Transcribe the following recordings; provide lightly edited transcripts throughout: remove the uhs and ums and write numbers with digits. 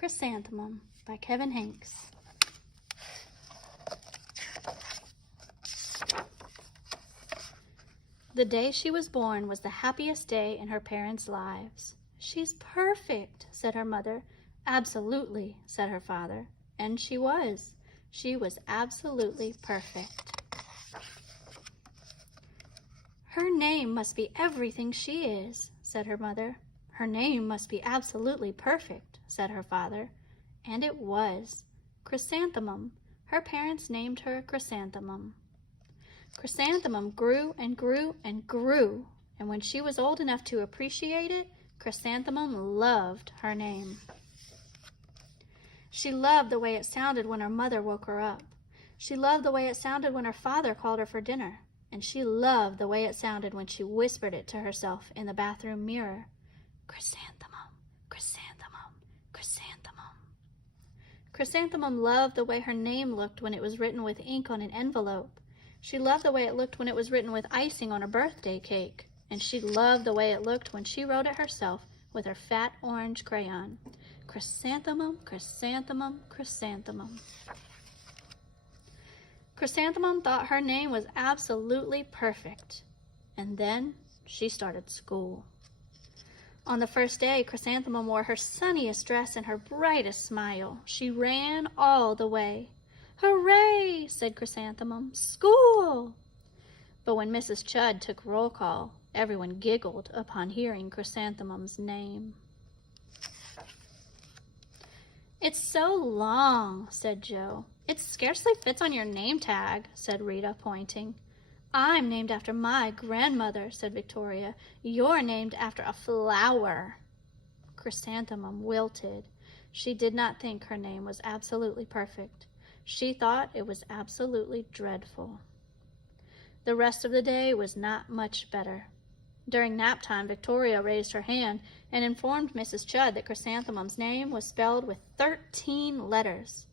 Chrysanthemum by Kevin Henkes. The day she was born was the happiest day in her parents' lives. "She's perfect," said her mother. "Absolutely," said her father. And she was. She was absolutely perfect. "Her name must be everything she is," said her mother. "Her name must be absolutely perfect," said her father. And it was. Chrysanthemum. Her parents named her Chrysanthemum. Chrysanthemum grew and grew and grew, and when she was old enough to appreciate it, Chrysanthemum loved her name. She loved the way it sounded when her mother woke her up. She loved the way it sounded when her father called her for dinner. And she loved the way it sounded when she whispered it to herself in the bathroom mirror. Chrysanthemum, chrysanthemum, chrysanthemum. Chrysanthemum loved the way her name looked when it was written with ink on an envelope. She loved the way it looked when it was written with icing on a birthday cake. And she loved the way it looked when she wrote it herself with her fat orange crayon. Chrysanthemum, chrysanthemum, chrysanthemum. Chrysanthemum thought her name was absolutely perfect. And then she started school. On the first day, Chrysanthemum wore her sunniest dress and her brightest smile. She ran all the way. "Hooray!" said Chrysanthemum. "School!" But when Mrs. Chudd took roll call, everyone giggled upon hearing Chrysanthemum's name. "It's so long," said Joe. "It scarcely fits on your name tag," said Rita, pointing. "I'm named after my grandmother," said Victoria. "You're named after a flower." Chrysanthemum wilted. She did not think her name was absolutely perfect. She thought it was absolutely dreadful. The rest of the day was not much better. During nap time, Victoria raised her hand and informed Mrs. Chudd that Chrysanthemum's name was spelled with 13 letters.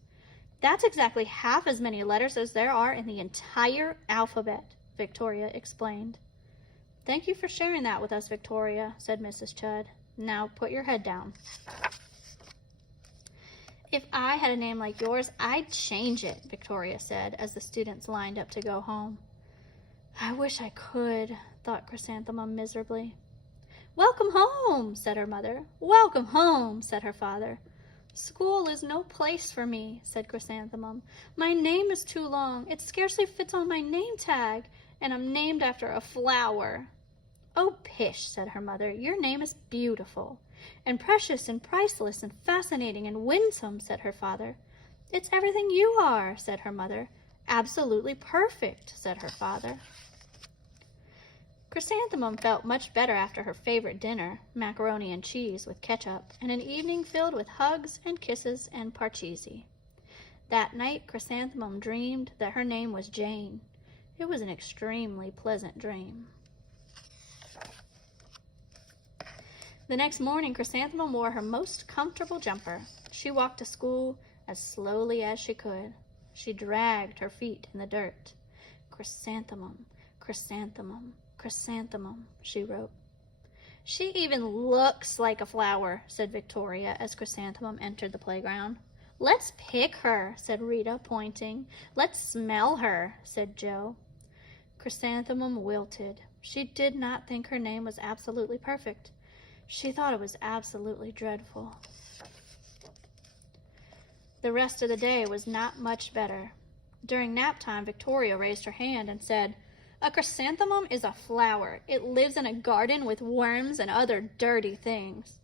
"That's exactly half as many letters as there are in the entire alphabet," Victoria explained. "Thank you for sharing that with us, Victoria," said Mrs. Chudd. "Now put your head down." "If I had a name like yours, I'd change it," Victoria said as the students lined up to go home. "I wish I could," thought Chrysanthemum miserably. "Welcome home," said her mother. "Welcome home," said her father. "School is no place for me," said Chrysanthemum. "My name is too long. It scarcely fits on my name tag, and I'm named after a flower." "Oh, pish," said her mother. "Your name is beautiful." "And precious and priceless and fascinating and winsome," said her father. "It's everything you are," said her mother. "Absolutely perfect," said her father. Chrysanthemum felt much better after her favorite dinner, macaroni and cheese with ketchup, and an evening filled with hugs and kisses and parcheesi. That night, Chrysanthemum dreamed that her name was Jane. It was an extremely pleasant dream. The next morning, Chrysanthemum wore her most comfortable jumper. She walked to school as slowly as she could. She dragged her feet in the dirt. "Chrysanthemum, chrysanthemum, chrysanthemum," she wrote. "She even looks like a flower," said Victoria as Chrysanthemum entered the playground. "Let's pick her," said Rita, pointing. "Let's smell her," said Joe. Chrysanthemum wilted. She did not think her name was absolutely perfect. She thought it was absolutely dreadful. The rest of the day was not much better. During nap time, Victoria raised her hand and said, "A chrysanthemum is a flower. It lives in a garden with worms and other dirty things."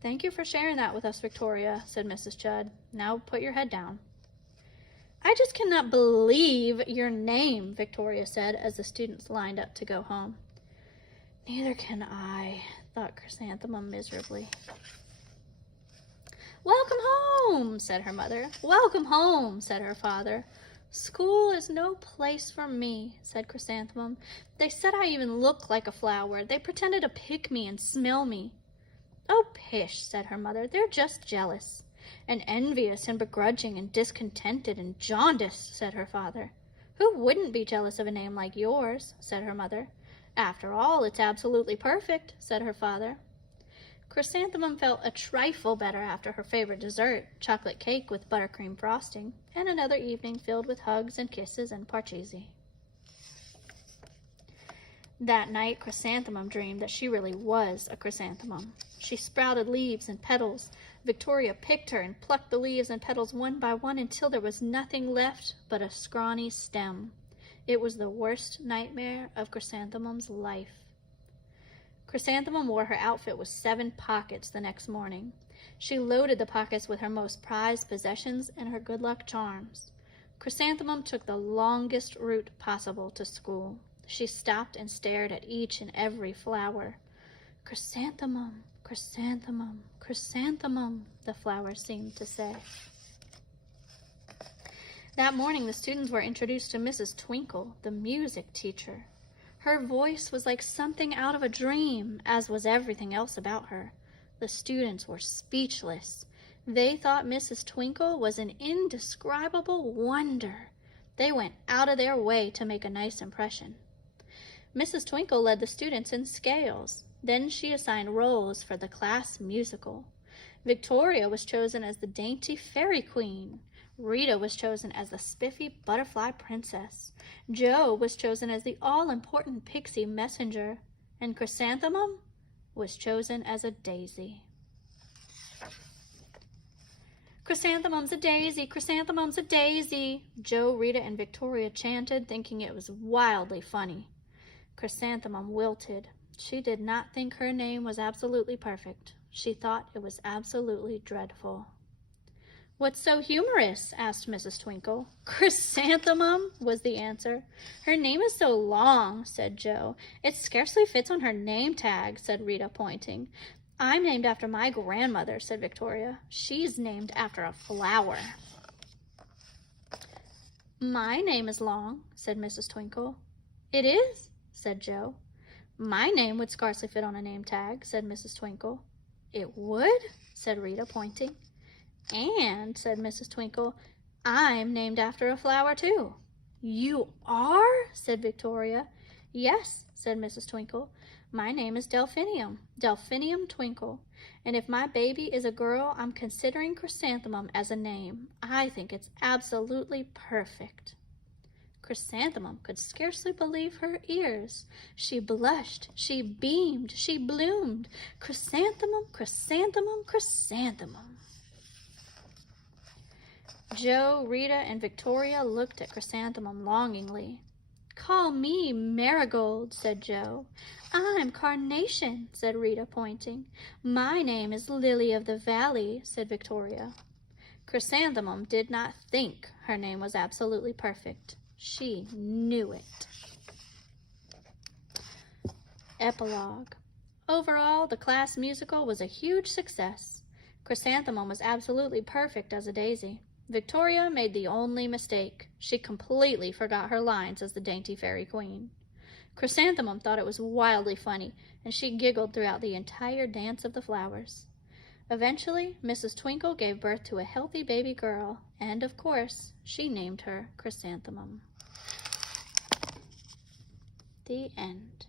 "Thank you for sharing that with us, Victoria," said Mrs. Chudd. "Now put your head down." "I just cannot believe your name," Victoria said as the students lined up to go home. "Neither can I," thought Chrysanthemum miserably. "Welcome home," said her mother. "Welcome home," said her father. "School is no place for me," said Chrysanthemum. "They said I even looked like a flower. They pretended to pick me and smell me." "Oh, pish," said her mother. "They're just jealous." "And envious and begrudging and discontented and jaundiced," said her father. "Who wouldn't be jealous of a name like yours?" said her mother. "After all, it's absolutely perfect," said her father. Chrysanthemum felt a trifle better after her favorite dessert, chocolate cake with buttercream frosting, and another evening filled with hugs and kisses and parcheesi. That night, Chrysanthemum dreamed that she really was a chrysanthemum. She sprouted leaves and petals. Victoria picked her and plucked the leaves and petals one by one until there was nothing left but a scrawny stem. It was the worst nightmare of Chrysanthemum's life. Chrysanthemum wore her outfit with 7 pockets the next morning. She loaded the pockets with her most prized possessions and her good luck charms. Chrysanthemum took the longest route possible to school. She stopped and stared at each and every flower. "Chrysanthemum, chrysanthemum, chrysanthemum," the flowers seemed to say. That morning, the students were introduced to Mrs. Twinkle, the music teacher. Her voice was like something out of a dream, as was everything else about her. The students were speechless. They thought Mrs. Twinkle was an indescribable wonder. They went out of their way to make a nice impression. Mrs. Twinkle led the students in scales. Then she assigned roles for the class musical. Victoria was chosen as the dainty fairy queen. Rita was chosen as the spiffy butterfly princess. Jo was chosen as the all-important pixie messenger. And Chrysanthemum was chosen as a daisy. "Chrysanthemum's a daisy, chrysanthemum's a daisy," Jo, Rita, and Victoria chanted, thinking it was wildly funny. Chrysanthemum wilted. She did not think her name was absolutely perfect. She thought it was absolutely dreadful. "What's so humorous?" asked Mrs. Twinkle. "Chrysanthemum," was the answer. "Her name is so long," said Jo. "It scarcely fits on her name tag," said Rita, pointing. "I'm named after my grandmother," said Victoria. "She's named after a flower." "My name is long," said Mrs. Twinkle. "It is?" said Jo. "My name would scarcely fit on a name tag," said Mrs. Twinkle. "It would?" said Rita, pointing. "And," said Mrs. Twinkle, "I'm named after a flower, too." "You are?" said Victoria. "Yes," said Mrs. Twinkle. "My name is Delphinium, Delphinium Twinkle. And if my baby is a girl, I'm considering Chrysanthemum as a name. I think it's absolutely perfect." Chrysanthemum could scarcely believe her ears. She blushed, she beamed, she bloomed. Chrysanthemum, chrysanthemum, chrysanthemum. Jo, Rita, and Victoria looked at Chrysanthemum longingly. "Call me Marigold," said Jo. "I'm Carnation," said Rita, pointing. "My name is Lily of the Valley," said Victoria. Chrysanthemum did not think her name was absolutely perfect. She knew it. Epilogue. Overall, the class musical was a huge success. Chrysanthemum was absolutely perfect as a daisy. Victoria made the only mistake. She completely forgot her lines as the dainty fairy queen. Chrysanthemum thought it was wildly funny, and she giggled throughout the entire dance of the flowers. Eventually, Mrs. Twinkle gave birth to a healthy baby girl, and, of course, she named her Chrysanthemum. The end.